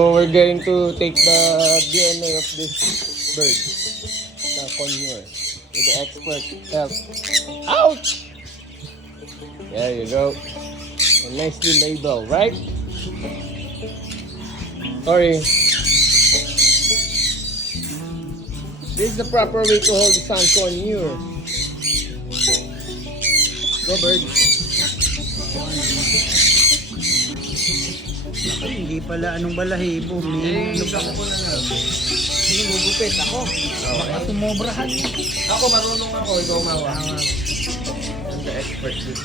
So we're going to take the DNA of this bird. The conure. With the expert help. Ouch! There you go. And nicely labeled, right? Sorry. This is the proper way to hold the sun conure. Go bird. Hindi pala anong balahibo. Ako po na lang. Sino gugupit? Ako. Baka tumobrahan. Ako marunong ako. Ikaw mawa. I'm the expert dito.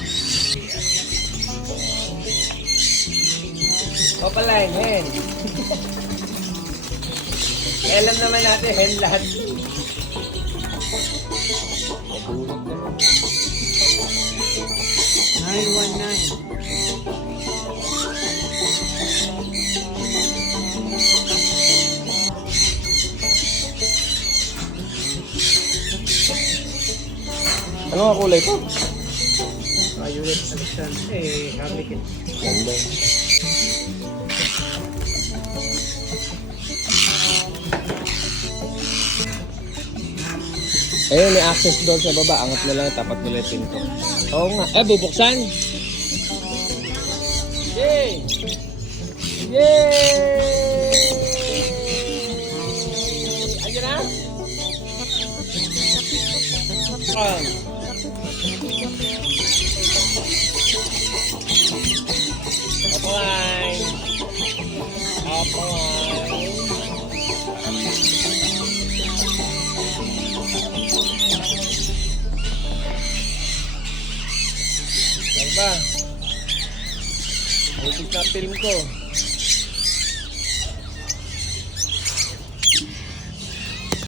O pala yun, hen. Alam naman natin, hen lahat. Mabulog naman. 919. Ano nga kulay to? Violet Alexander. Harlequin. Ganda. Ayun, may access doon sa baba. Angat na lang, tapat nila yung pinto. Oo nga. Bubuksan! Yay! Yay! Andiyan na? Apply. Ano ba? Butik na film ko.